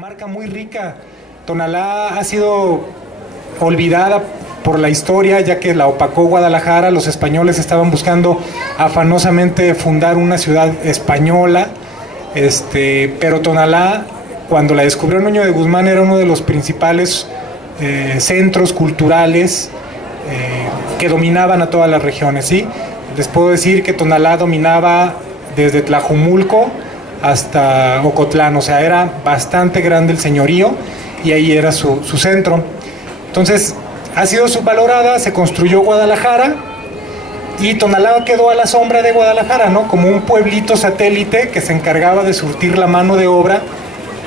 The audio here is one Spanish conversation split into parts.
Marca muy rica. Tonalá ha sido olvidada por la historia, ya que la opacó Guadalajara. Los españoles estaban buscando afanosamente fundar una ciudad española, pero Tonalá, cuando la descubrió Nuño de Guzmán, era uno de los principales centros culturales que dominaban a todas las regiones, ¿sí? Les puedo decir que Tonalá dominaba desde Tlajumulco hasta Ocotlán, o sea, era bastante grande el señorío y ahí era su centro. Entonces, ha sido subvalorada, se construyó Guadalajara y Tonalá quedó a la sombra de Guadalajara, ¿no? Como un pueblito satélite que se encargaba de surtir la mano de obra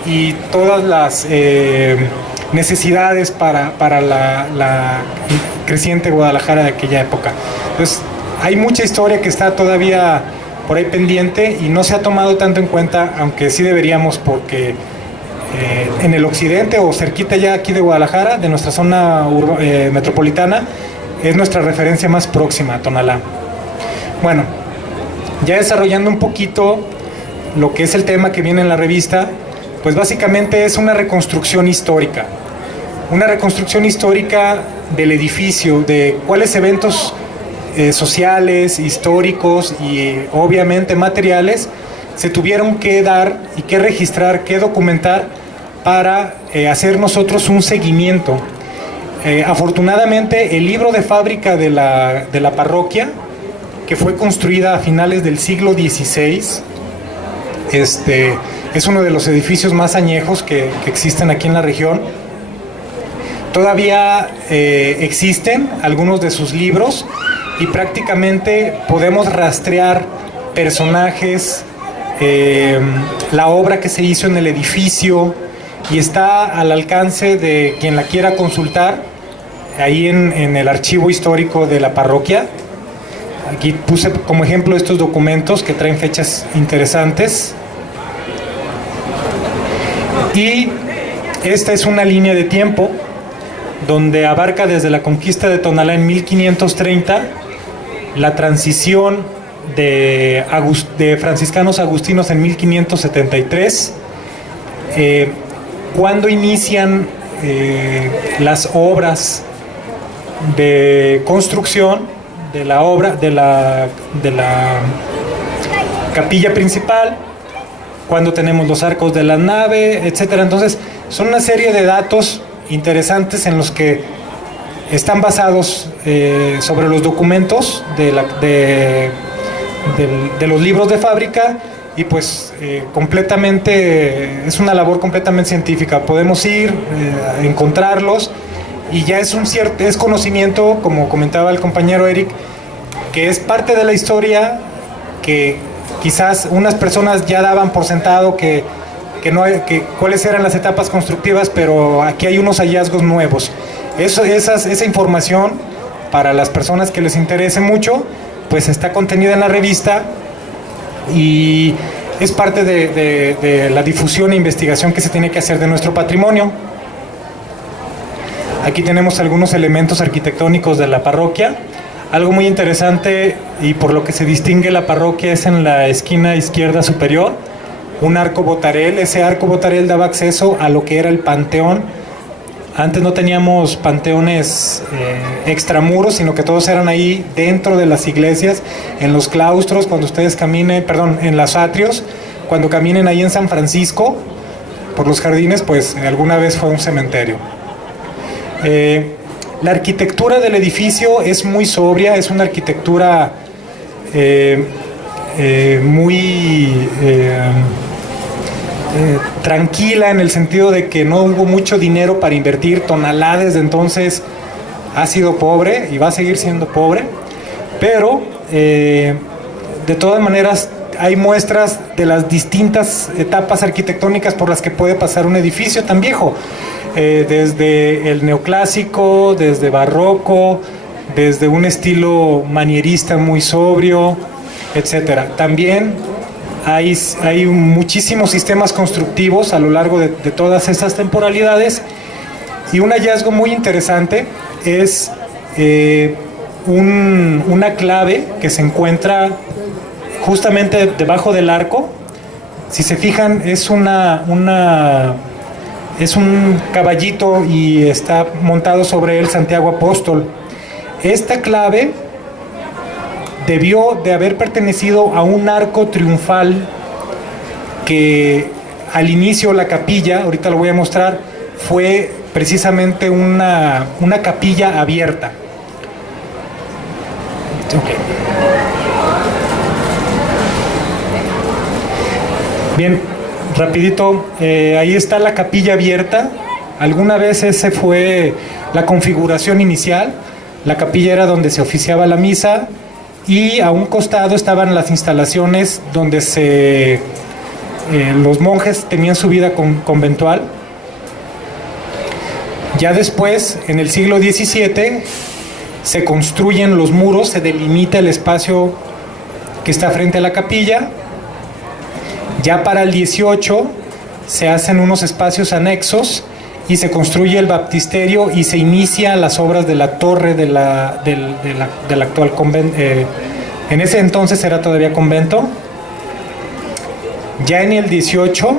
y todas las necesidades para la creciente Guadalajara de aquella época. Entonces, hay mucha historia que está todavía por ahí pendiente y no se ha tomado tanto en cuenta, aunque sí deberíamos, porque en el occidente o cerquita ya aquí de Guadalajara, de nuestra zona metropolitana, es nuestra referencia más próxima, Tonalá. Bueno, ya desarrollando un poquito lo que es el tema que viene en la revista, pues básicamente es una reconstrucción histórica. Una reconstrucción histórica del edificio, de cuáles eventos sociales, históricos y obviamente materiales se tuvieron que dar y que registrar, que documentar para hacer nosotros un seguimiento. Afortunadamente, el libro de fábrica de la parroquia, que fue construida a finales del siglo XVI, es uno de los edificios más añejos que existen aquí en la región. Todavía existen algunos de sus libros y prácticamente podemos rastrear personajes, la obra que se hizo en el edificio, y está al alcance de quien la quiera consultar ahí en el archivo histórico de la parroquia. Aquí puse como ejemplo estos documentos que traen fechas interesantes. Y esta es una línea de tiempo donde abarca desde la conquista de Tonalá en 1530, la transición de franciscanos agustinos en 1573, cuando inician las obras de construcción de la obra de la capilla principal, cuando tenemos los arcos de la nave, etcétera. Entonces, son una serie de datos interesantes en los que están basados sobre los documentos de los libros de fábrica, y pues completamente es una labor completamente científica. Podemos ir a encontrarlos y ya es conocimiento, como comentaba el compañero Eric, que es parte de la historia que quizás unas personas ya daban por sentado que cuáles eran las etapas constructivas, pero aquí hay unos hallazgos nuevos. Esa información, para las personas que les interese mucho, pues está contenida en la revista y es parte de la difusión e investigación que se tiene que hacer de nuestro patrimonio. Aquí tenemos algunos elementos arquitectónicos de la parroquia. Algo muy interesante y por lo que se distingue la parroquia es en la esquina izquierda superior, un arco botarel. Ese arco botarel daba acceso a lo que era el panteón. Antes no teníamos panteones extramuros, sino que todos eran ahí dentro de las iglesias, en los claustros, cuando ustedes caminen, en los atrios, cuando caminen ahí en San Francisco, por los jardines, pues alguna vez fue un cementerio. La arquitectura del edificio es muy sobria, es una arquitectura muy tranquila, en el sentido de que no hubo mucho dinero para invertir. Tonalá desde entonces ha sido pobre y va a seguir siendo pobre, pero de todas maneras hay muestras de las distintas etapas arquitectónicas por las que puede pasar un edificio tan viejo, desde el neoclásico, desde barroco, desde un estilo manierista muy sobrio, etcétera. También hay muchísimos sistemas constructivos a lo largo de todas esas temporalidades, y un hallazgo muy interesante es una clave que se encuentra justamente debajo del arco. Si se fijan, es una Es un caballito y está montado sobre él Santiago Apóstol. Esta clave debió de haber pertenecido a un arco triunfal que al inicio la capilla, ahorita lo voy a mostrar, fue precisamente una capilla abierta. Okay. Bien, rapidito, ahí está la capilla abierta. Alguna vez ese fue la configuración inicial. La capilla era donde se oficiaba la misa y a un costado estaban las instalaciones donde los monjes tenían su vida conventual. Ya después, en el siglo XVII, se construyen los muros, se delimita el espacio que está frente a la capilla. Ya para el 18 se hacen unos espacios anexos y se construye el baptisterio y se inicia las obras de la torre del actual convento. En ese entonces era todavía convento. Ya en el 18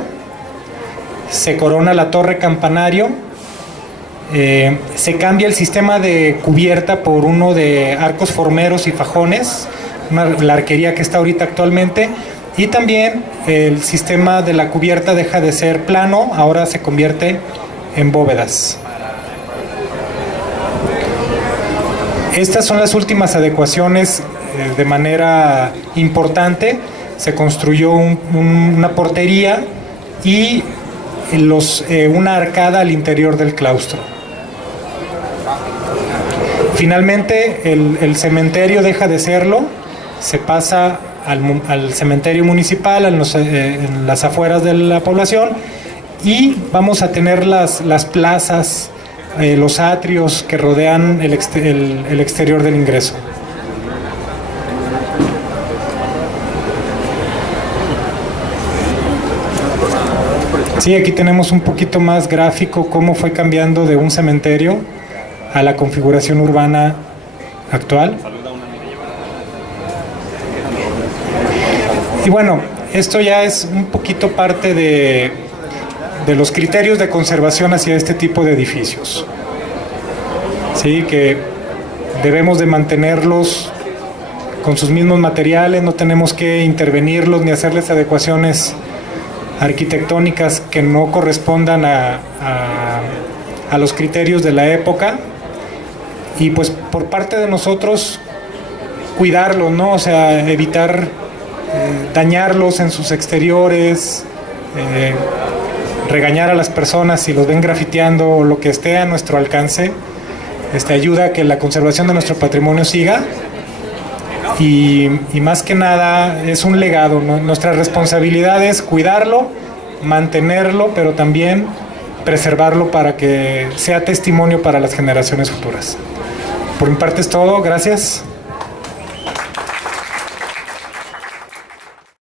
se corona la torre campanario, se cambia el sistema de cubierta por uno de arcos formeros y fajones, la arquería que está ahorita actualmente. Y también el sistema de la cubierta deja de ser plano, ahora se convierte en bóvedas. Estas son las últimas adecuaciones de manera importante. Se construyó una portería y una arcada al interior del claustro. Finalmente el cementerio deja de serlo, se pasa al cementerio municipal en las afueras de la población y vamos a tener las plazas, los atrios que rodean el exterior del ingreso. Sí, aquí tenemos un poquito más gráfico cómo fue cambiando de un cementerio a la configuración urbana actual. Y bueno, esto ya es un poquito parte de los criterios de conservación hacia este tipo de edificios. Sí, que debemos de mantenerlos con sus mismos materiales, no tenemos que intervenirlos ni hacerles adecuaciones arquitectónicas que no correspondan a los criterios de la época. Y pues por parte de nosotros cuidarlos, ¿no? O sea, evitar dañarlos en sus exteriores, regañar a las personas si los ven grafiteando o lo que esté a nuestro alcance. Ayuda a que la conservación de nuestro patrimonio siga y más que nada es un legado, ¿no? Nuestra responsabilidad es cuidarlo, mantenerlo, pero también preservarlo para que sea testimonio para las generaciones futuras. Por mi parte es todo, gracias.